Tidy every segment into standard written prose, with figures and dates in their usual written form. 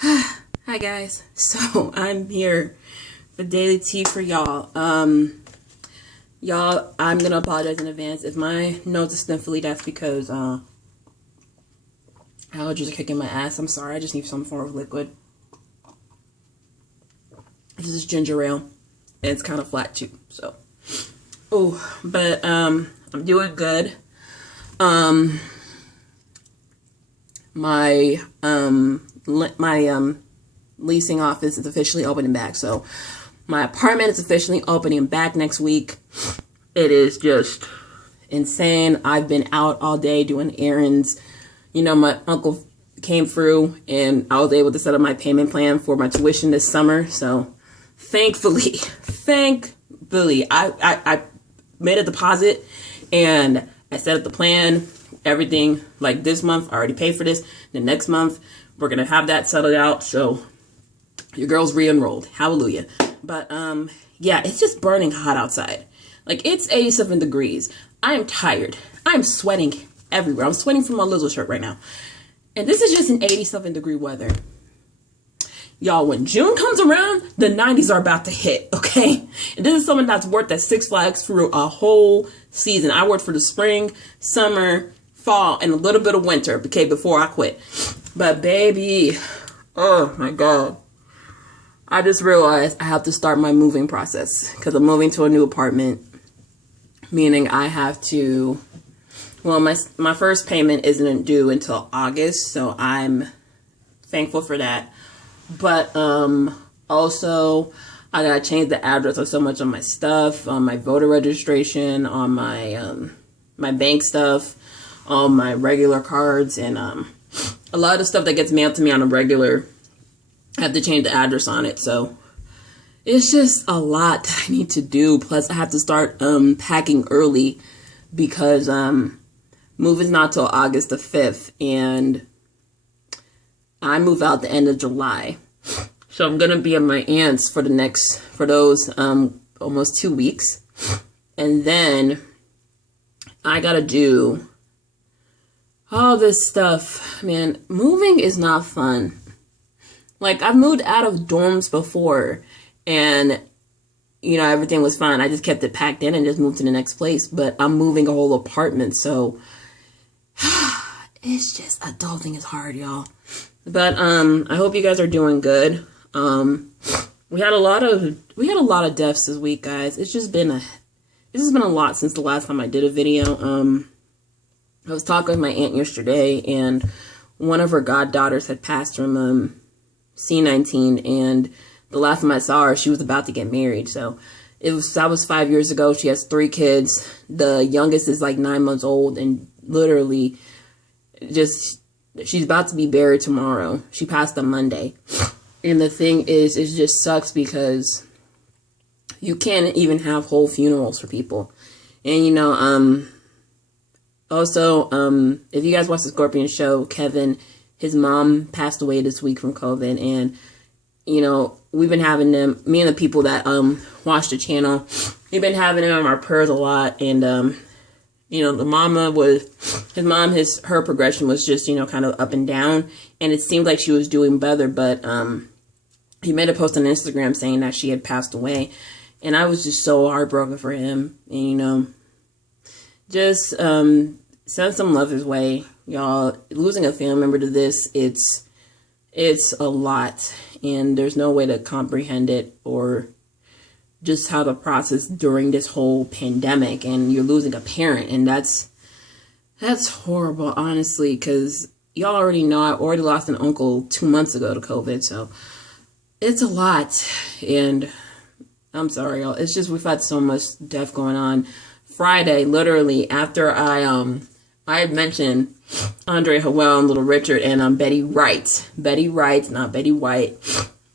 Hi guys, so I'm here for daily tea for y'all. Y'all, I'm gonna apologize in advance if my nose is sniffly. That's because allergies are kicking my ass. I'm sorry. I just need some form of liquid. This is ginger ale, and it's kind of flat too. So, but I'm doing good. My leasing office is officially opening back. So my apartment is officially opening back next week. It is just insane. I've been out all day doing errands. You know, my uncle came through and I was able to set up my payment plan for my tuition this summer. So thankfully, I made a deposit and I set up the plan, everything. Like this month, I already paid for this. The next month, we're going to have that settled out. So your girl's re-enrolled. Hallelujah. But, yeah, it's just burning hot outside. Like, it's 87 degrees. I am tired. I'm sweating everywhere. I'm sweating from my Lizzo shirt right now. And this is just an 87 degree weather. Y'all, when June comes around, the 90s are about to hit, okay? And this is someone that's worked at Six Flags through a whole season. I worked for the spring, summer, fall, and a little bit of winter, okay, before I quit. But baby, oh my God. I just realized I have to start my moving process because I'm moving to a new apartment, meaning I have to, well, my first payment isn't due until August, so I'm thankful for that. But also, I gotta change the address of so much of my stuff, on my voter registration, on my my bank stuff, on my regular cards, and a lot of stuff that gets mailed to me on a regular. I have to change the address on it, so it's just a lot that I need to do. Plus, I have to start packing early because move is not till August the 5th, and I move out the end of July. So I'm gonna be at my aunt's for those almost 2 weeks, and then I gotta do all this stuff. Man, moving is not fun. Like, I've moved out of dorms before, and, you know, everything was fine. I just kept it packed in and just moved to the next place. But I'm moving a whole apartment, so it's just, adulting is hard, y'all. But I hope you guys are doing good. We had a lot of deaths this week, guys. It's just been a lot since the last time I did a video. I was talking with my aunt yesterday, and one of her goddaughters had passed from C19, and the last time I saw her, she was about to get married. So that was 5 years ago. She has 3 kids. The youngest is like 9 months old, and literally she's about to be buried tomorrow. She passed on Monday. And the thing is, it just sucks because you can't even have whole funerals for people. And, you know, also, if you guys watch the Scorpion show, Kevin, his mom passed away this week from COVID, and, you know, we've been having them, me and the people that watch the channel, we've been having them in our prayers a lot. And you know, her progression was just, you know, kind of up and down, and it seemed like she was doing better, but he made a post on Instagram saying that she had passed away, and I was just so heartbroken for him. And, you know, just send some love his way, y'all. Losing a family member to this, it's a lot, and there's no way to comprehend it or just how to process during this whole pandemic. And you're losing a parent, and that's horrible, honestly, because y'all already know I already lost an uncle 2 months ago to COVID, so it's a lot. And I'm sorry, y'all. It's just, we've had so much death going on. Friday, literally, after I had mentioned Andre Howell and Little Richard and Betty Wright, not Betty White,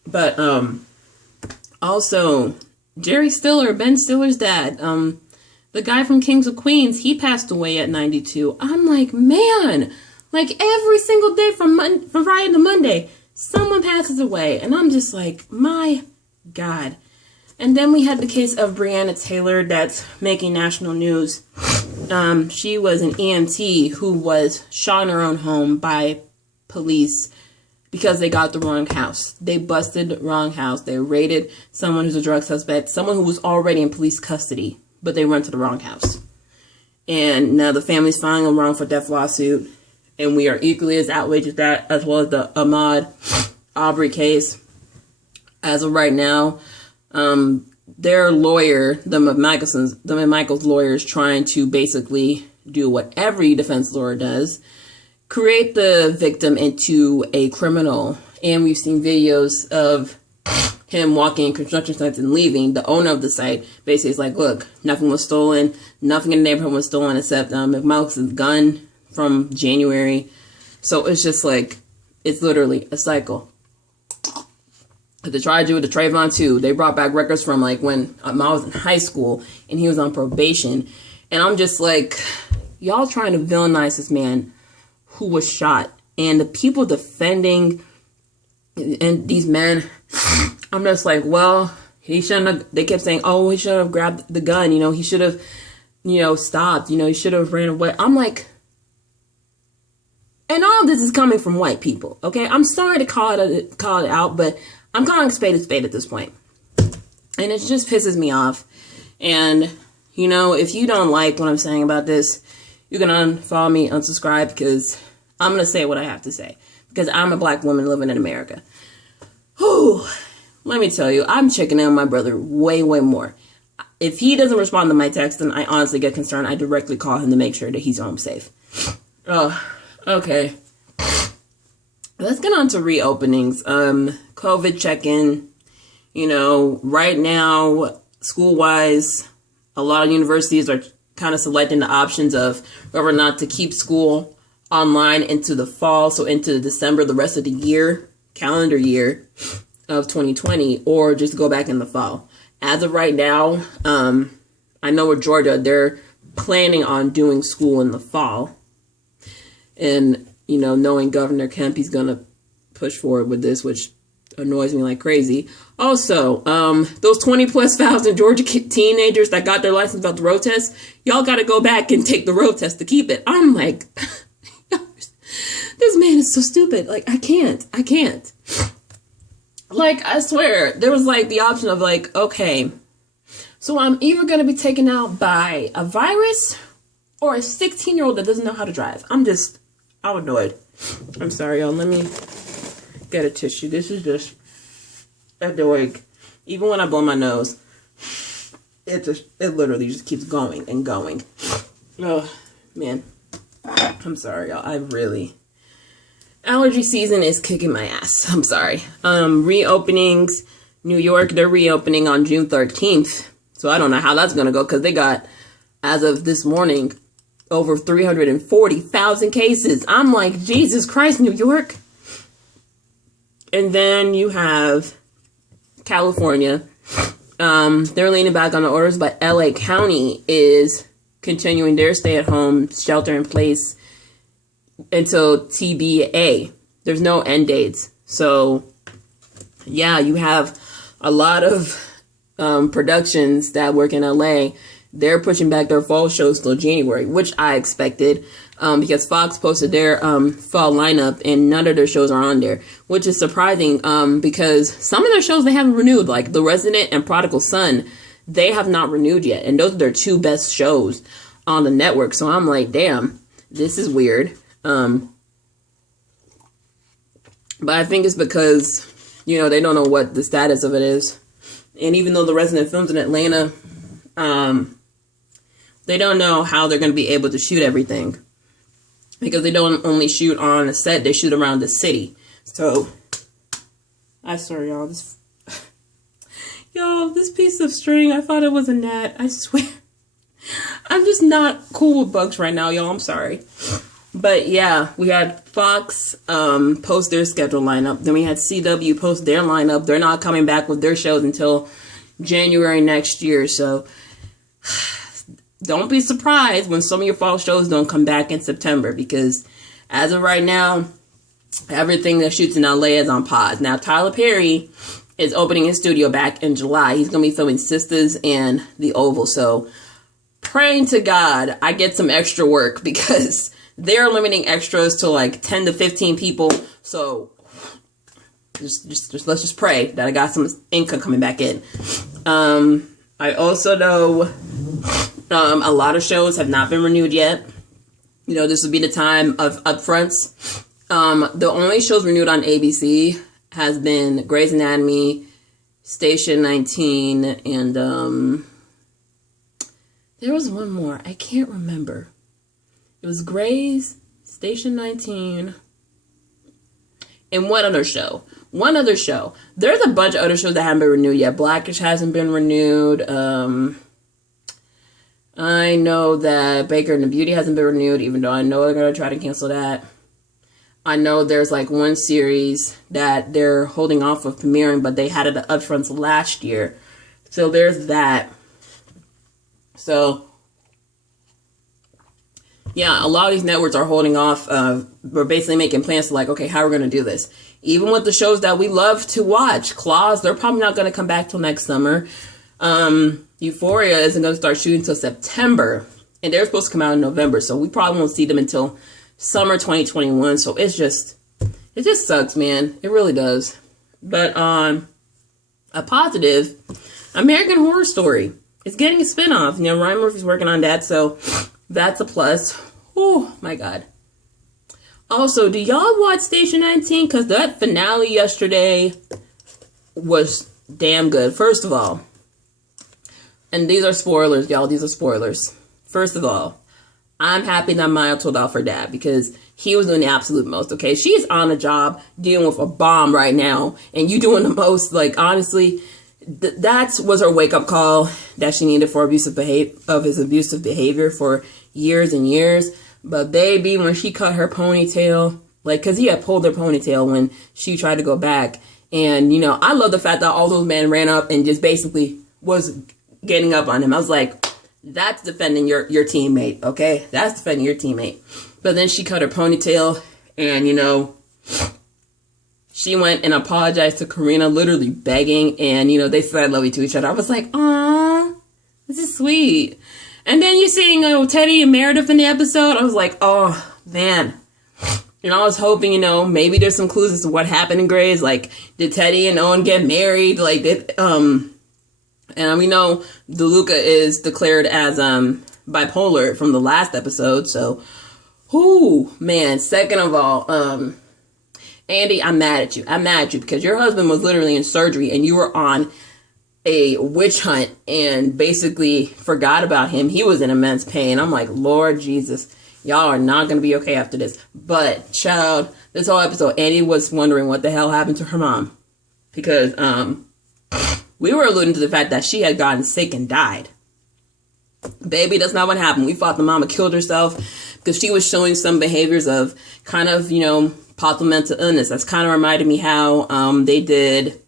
but also Jerry Stiller, Ben Stiller's dad, the guy from Kings of Queens, he passed away at 92. I'm like, man, like every single day from Friday to Monday, someone passes away, and I'm just like, my God. And then we had the case of Breonna Taylor that's making national news. She was an EMT who was shot in her own home by police because they got the wrong house. They busted the wrong house. They raided someone who's a drug suspect, someone who was already in police custody, but they went to the wrong house. And now the family's filing a wrongful death lawsuit, and we are equally as outraged at that, as well as the Ahmaud Arbery case. As of right now, their lawyer, the McMichael's lawyer, is trying to basically do what every defense lawyer does, create the victim into a criminal. And we've seen videos of him walking in construction sites and leaving. The owner of the site basically is like, look, nothing was stolen. Nothing in the neighborhood was stolen except McMichael's gun from January. So it's just like, it's literally a cycle. They tried to do it to Trayvon too. They brought back records from like when I was in high school and he was on probation. And I'm just like, y'all trying to villainize this man who was shot. And the people defending and these men, I'm just like, well, he shouldn't have. They kept saying, oh, he should have grabbed the gun. You know, he should have, stopped. You know, he should have ran away. I'm like, and all this is coming from white people. Okay, I'm sorry to call it out, but I'm calling a spade at this point. And it just pisses me off. And, if you don't like what I'm saying about this, you can unfollow me, unsubscribe, because I'm going to say what I have to say. Because I'm a black woman living in America. Whew. Let me tell you, I'm checking in on my brother way, way more. If he doesn't respond to my text, then I honestly get concerned. I directly call him to make sure that he's home safe. Oh, okay. Let's get on to reopenings. COVID check-in. Right now, school-wise, a lot of universities are kind of selecting the options of whether or not to keep school online into the fall, so into December, the rest of the year, calendar year of 2020, or just go back in the fall. As of right now, I know with Georgia, they're planning on doing school in the fall. And, knowing Governor Kemp, he's going to push forward with this, which annoys me like crazy. Also, those 20,000+ Georgia teenagers that got their license without the road test, y'all got to go back and take the road test to keep it. I'm like, this man is so stupid. Like, I can't. Like, I swear, there was like the option of like, okay, so I'm either going to be taken out by a virus or a 16-year-old that doesn't know how to drive. I'm annoyed. I'm sorry, y'all. Let me get a tissue. This is just annoying. Even when I blow my nose, it literally just keeps going and going. Oh, man. I'm sorry, y'all. Allergy season is kicking my ass. I'm sorry. Reopenings. New York, they're reopening on June 13th. So I don't know how that's going to go because they got, as of this morning, over 340,000 cases. I'm like, Jesus Christ, New York. And then you have California. They're leaning back on the orders, but LA County is continuing their stay-at-home shelter in place until TBA. There's no end dates. So, yeah, you have a lot of productions that work in LA. They're pushing back their fall shows till January, which I expected, because Fox posted their fall lineup and none of their shows are on there, which is surprising, because some of their shows they haven't renewed, like The Resident and Prodigal Son, they have not renewed yet, and those are their two best shows on the network. So I'm like, damn, this is weird. But I think it's because, they don't know what the status of it is. And even though The Resident films in Atlanta, they don't know how they're going to be able to shoot everything. Because they don't only shoot on a set, they shoot around the city. So, I swear, y'all, this piece of string, I thought it was a gnat. I swear. I'm just not cool with bugs right now, y'all. I'm sorry. But yeah, we had Fox post their schedule lineup. Then we had CW post their lineup. They're not coming back with their shows until January next year. So don't be surprised when some of your fall shows don't come back in September, because as of right now, everything that shoots in LA is on pause. Now, Tyler Perry is opening his studio back in July. He's going to be filming Sisters and The Oval. So praying to God I get some extra work, because they're limiting extras to like 10 to 15 people. So Just let's just pray that I got some income coming back in. I also know a lot of shows have not been renewed yet. You know, this would be the time of upfronts. The only shows renewed on ABC has been Grey's Anatomy, Station 19, and there was one more. I can't remember. It was Grey's, Station 19, and one other show. There's a bunch of other shows that haven't been renewed yet. Blackish hasn't been renewed. I know that Baker and the Beauty hasn't been renewed, even though I know they're going to try to cancel that. I know there's like one series that they're holding off of premiering, but they had it at upfronts last year. So there's that. So, yeah, a lot of these networks are holding off. We're basically making plans to like, okay, how are we going to do this? Even with the shows that we love to watch, Claws, they're probably not going to come back till next summer. Euphoria isn't going to start shooting until September, and they're supposed to come out in November, so we probably won't see them until summer 2021. So it just sucks, man. It really does. But on a positive, American Horror Story is getting a spinoff. You know, Ryan Murphy's working on that, so that's a plus. Oh my God. Also, do y'all watch Station 19? Because that finale yesterday was damn good. First of all, and these are spoilers, y'all. These are spoilers. First of all, I'm happy that Maya told off her dad because he was doing the absolute most, okay? She's on a job dealing with a bomb right now, and you doing the most. Like, honestly, that was her wake-up call that she needed for his abusive behavior for years and years. But baby, when she cut her ponytail, like, because he had pulled her ponytail when she tried to go back. And, you know, I love the fact that all those men ran up and just basically was getting up on him. I was like, that's defending your teammate, okay? That's defending your teammate. But then she cut her ponytail and, you know, she went and apologized to Karina, literally begging. And, you know, they said I love you to each other. I was like, aw, this is sweet. And then you seeing Teddy and Meredith in the episode. I was like, oh, man. You know, I was hoping, you know, maybe there's some clues as to what happened in Grey's. Like, did Teddy and Owen get married? Like, and we know DeLuca is declared as bipolar from the last episode. So, whoo, man. Second of all, Andy, I'm mad at you. I'm mad at you because your husband was literally in surgery and you were on a witch hunt and basically forgot about him. He was in immense pain. I'm like, Lord Jesus, y'all are not going to be okay after this. But, child, this whole episode, Andy was wondering what the hell happened to her mom. Because we were alluding to the fact that she had gotten sick and died. Baby, that's not what happened. We thought the mama killed herself because she was showing some behaviors of kind of, you know, possible mental illness. That's kind of reminded me how they did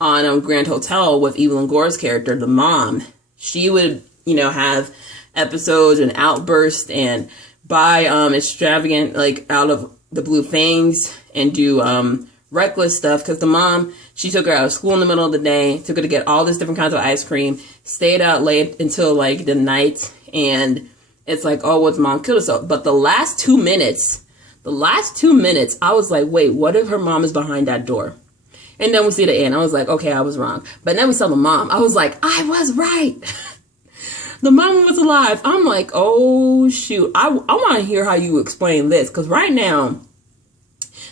on Grand Hotel with Evelyn Gore's character, the mom. She would, you know, have episodes and outbursts and buy extravagant, like, out of the blue things and do reckless stuff because the mom, she took her out of school in the middle of the day, took her to get all this different kinds of ice cream, stayed out late until like the night, and it's like, oh, what's mom killed herself? But the last 2 minutes, I was like, wait, what if her mom is behind that door? And then we see the end. I was like, okay, I was wrong. But then we saw the mom. I was like, I was right. The mom was alive. I'm like, oh, shoot. I want to hear how you explain this. Because right now,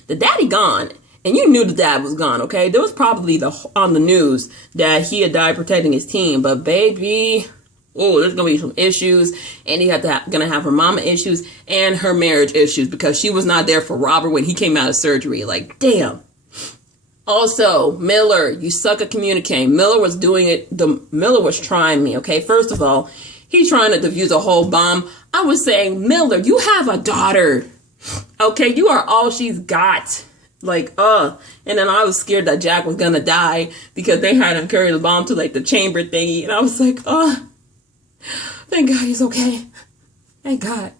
the daddy gone. And you knew the dad was gone, okay? There was probably on the news that he had died protecting his team. But baby, oh, there's going to be some issues. And he going to have her mama issues and her marriage issues. Because she was not there for Robert when he came out of surgery. Like, damn. Also, Miller, you suck at communicating. Miller was doing it. Miller was trying me, okay? First of all, he's trying to defuse a whole bomb. I was saying, Miller, you have a daughter. Okay, you are all she's got. Like, and then I was scared that Jack was gonna die because they had him carry the bomb to, like, the chamber thingy. And I was like, thank God he's okay. Thank God.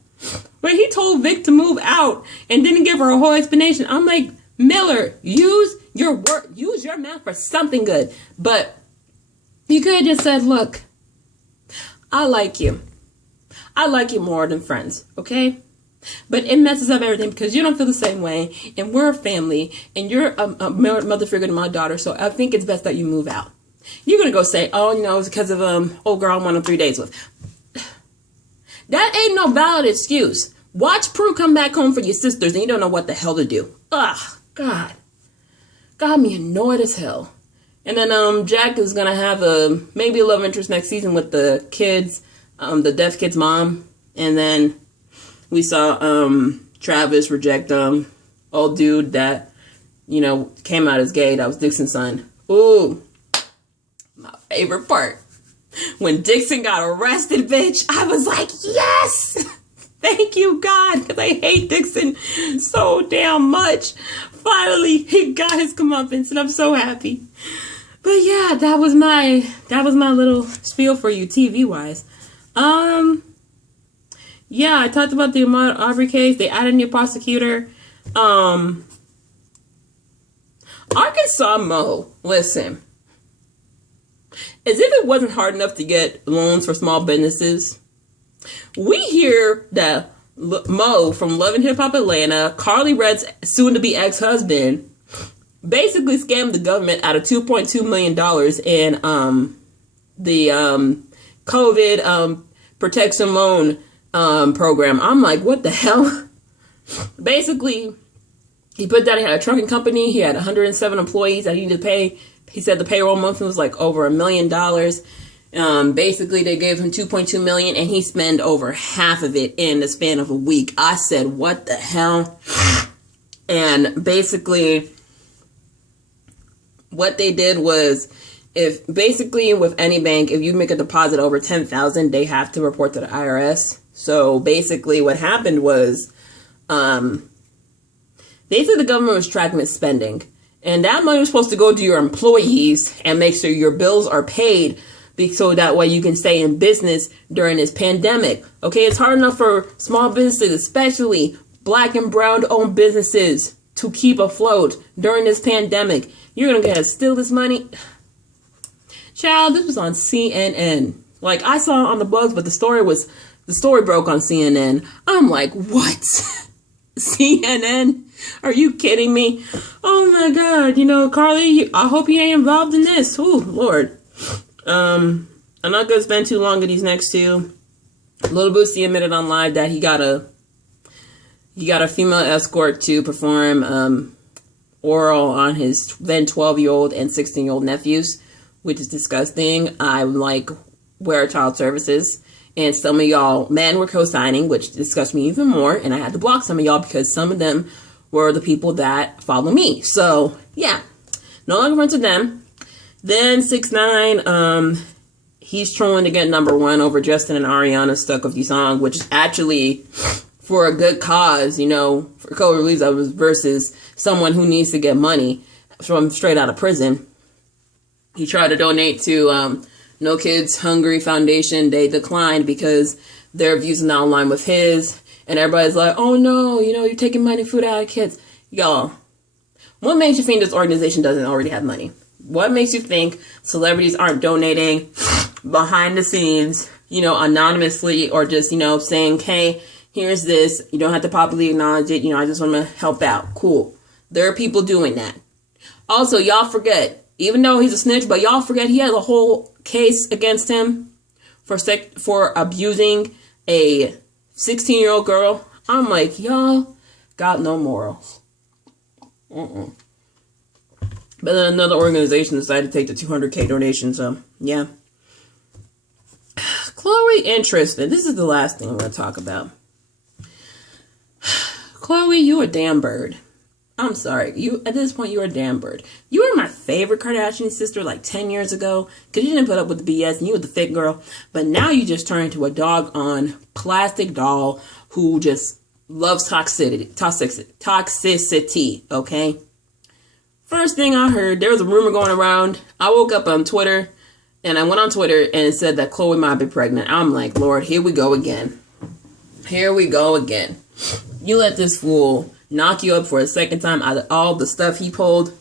But he told Vic to move out and didn't give her a whole explanation. I'm like, Miller, use your work, use your mouth for something good. But you could have just said, look, I like you. I like you more than friends, okay? But it messes up everything because you don't feel the same way, and we're a family, and you're a mother figure to my daughter, so I think it's best that you move out. You're going to go say, oh, you know, it's because of, old girl I went on 3 days with. That ain't no valid excuse. Watch Prue come back home for your sisters, and you don't know what the hell to do. Ugh, God. Got me annoyed as hell. And then, Jack is going to have maybe a love interest next season with the kids, the deaf kid's mom, and then we saw Travis reject old dude that, you know, came out as gay. That was Dixon's son. Ooh, my favorite part. When Dixon got arrested, bitch, I was like, yes! Thank you, God, because I hate Dixon so damn much. Finally, he got his comeuppance, and I'm so happy. But yeah, that was my little spiel for you, TV-wise. Yeah, I talked about the Ahmaud Arbery case. They added a new prosecutor. Arkansas Mo, listen. As if it wasn't hard enough to get loans for small businesses, we hear that Mo from Love and Hip Hop Atlanta, Carly Red's soon-to-be ex-husband, basically scammed the government out of $2.2 million in the COVID protection loan program. I'm like, what the hell? Basically, he put that he had a trucking company. He had 107 employees that he needed to pay. He said the payroll monthly was like over $1 million. Basically, they gave him $2.2 million, and he spent over half of it in the span of a week. I said, what the hell? And basically, what they did was, if basically with any bank, if you make a deposit over $10,000, they have to report to the IRS. So basically, what happened was, they said the government was tracking its spending. And that money was supposed to go to your employees and make sure your bills are paid so that way you can stay in business during this pandemic. Okay, it's hard enough for small businesses, especially black and brown owned businesses, to keep afloat during this pandemic. You're going to steal this money? Child, this was on CNN. Like, I saw it on the blogs, but the story broke on CNN. I'm like, what? CNN? Are you kidding me? Oh my God. You know, Carly, I hope you ain't involved in this. Ooh, Lord. I'm not going to spend too long on these next two. Lil Boosie admitted on live that he got a female escort to perform oral on his then 12-year-old and 16-year-old nephews, which is disgusting. I'm like, where are child services? And some of y'all men were co-signing, which disgusts me even more. And I had to block some of y'all because some of them were the people that follow me. So yeah, no longer friends with them. Then 6ix9ine, he's trolling to get #1 over Justin and Ariana's Stuck With You song, which is actually for a good cause, you know, for co-release versus someone who needs to get money from straight out of prison. He tried to donate to No Kids Hungry Foundation. They declined because their views are not in line with his. And everybody's like, oh no, you know, you're taking money, food out of kids. Y'all, what makes you think this organization doesn't already have money? What makes you think celebrities aren't donating behind the scenes, you know, anonymously, or just, you know, saying, hey, here's this. You don't have to publicly acknowledge it. You know, I just want to help out. Cool. There are people doing that. Also, y'all forget, even though he's a snitch, but y'all forget he has a whole case against him for abusing a 16-year-old girl. I'm like, y'all got no morals. But then another organization decided to take the $200K donation, so yeah. Chloe and Tristan, this is the last thing I'm going to talk about. Chloe, you a damn bird. I'm sorry. You, at this point, you're a damn bird. You were my favorite Kardashian sister like 10 years ago because you didn't put up with the BS and you were the thick girl. But now you just turned into a doggone plastic doll who just loves toxicity, okay? First thing I heard, there was a rumor going around. I woke up on Twitter and I went on Twitter and it said that Chloe might be pregnant. I'm like, Lord, here we go again. Here we go again. You let this fool knock you up for a second time out of all the stuff he pulled.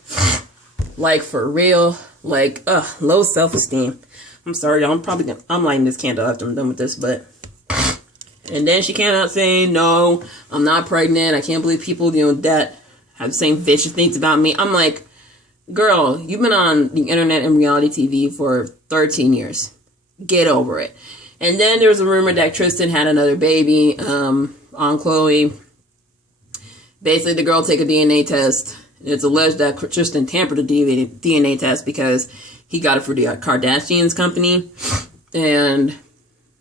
Like, for real. Like, low self-esteem. I'm sorry, I'm lighting this candle after I'm done with this, but And then she came out saying, no, I'm not pregnant. I can't believe people, that have saying vicious things about me. I'm like, girl, you've been on the internet and reality TV for 13 years. Get over it. And then there was a rumor that Tristan had another baby on Khloe. Basically, the girl took a DNA test. It's alleged that Tristan tampered the DNA test because he got it for the Kardashians company. And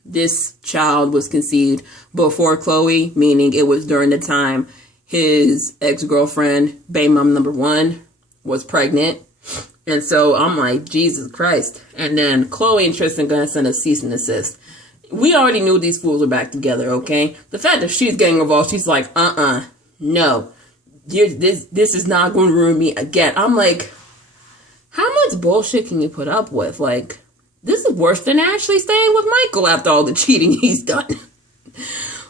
this child was conceived before Khloe, meaning it was during the time his ex-girlfriend, baby mom number 1, was pregnant. And so I'm like, Jesus Christ. And then Khloe and Tristan gonna send a cease and desist. We already knew these fools were back together, okay? The fact that she's getting involved, she's like, no. This is not going to ruin me again. I'm like, how much bullshit can you put up with? Like, this is worse than Ashley staying with Michael after all the cheating he's done.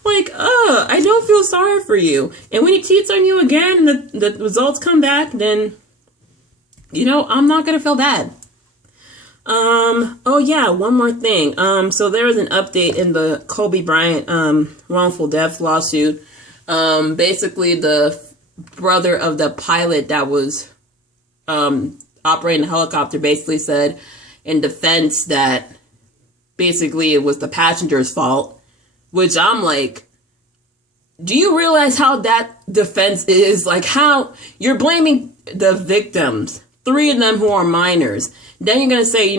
Like, I don't feel sorry for you. And when he cheats on you again and the results come back, then, I'm not going to feel bad. Oh yeah, one more thing. So there was an update in the Kobe Bryant, wrongful death lawsuit. Basically the brother of the pilot that was, operating the helicopter basically said in defense that basically it was the passenger's fault, which I'm like, do you realize how that defense is? Like, how you're blaming the victims, 3 of them who are minors. Then you're going to say,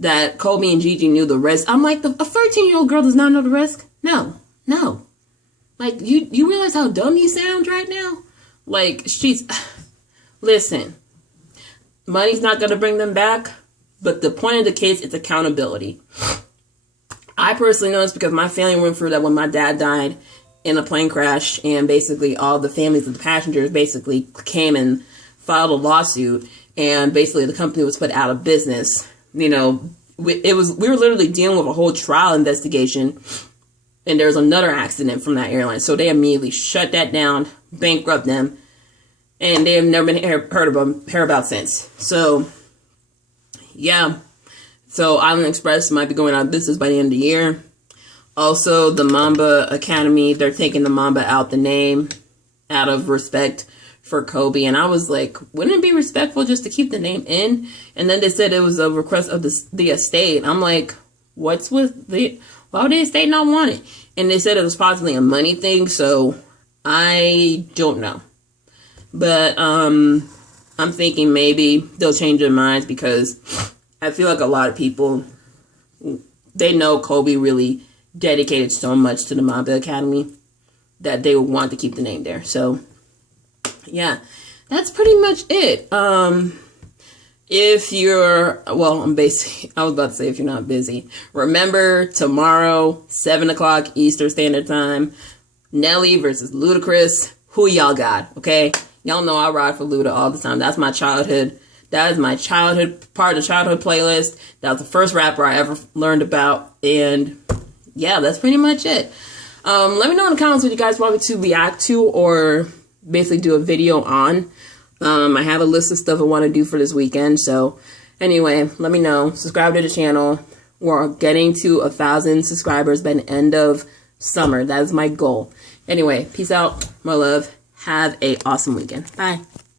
that Kobe and Gigi knew the risk. I'm like, a 13-year-old girl does not know the risk? No. Like, you realize how dumb you sound right now? Like, listen, money's not going to bring them back, but the point of the case is accountability. I personally know this because my family went through that when my dad died in a plane crash, and basically all the families of the passengers basically came and filed a lawsuit, and basically the company was put out of business. We were literally dealing with a whole trial investigation, and there was another accident from that airline, so they immediately shut that down, bankrupt them, and they have never been heard about since. So yeah, so Island Express might be going out of business by the end of the year. Also, the Mamba Academy, they're taking the Mamba out the name out of respect for Kobe. And I was like, wouldn't it be respectful just to keep the name in? And then they said it was a request of the estate. I'm like, why would the estate not want it? And they said it was possibly a money thing, so I don't know. But I'm thinking maybe they'll change their minds, because I feel like a lot of people, they know Kobe really dedicated so much to the Mamba Academy that they would want to keep the name there. So yeah, that's pretty much it. If you're, I was about to say if you're not busy, remember tomorrow, 7 o'clock Eastern Standard Time, Nelly versus Ludacris. Who y'all got? Okay, y'all know I ride for Luda all the time. That's my childhood. That is my childhood, part of the childhood playlist. That was the first rapper I ever learned about. And yeah, that's pretty much it. Let me know in the comments what you guys want me to react to or basically do a video on. I have a list of stuff I want to do for this weekend. So anyway, let me know. Subscribe to the channel. We're getting to 1,000 subscribers by the end of summer. That is my goal. Anyway, peace out. My love. Have an awesome weekend. Bye.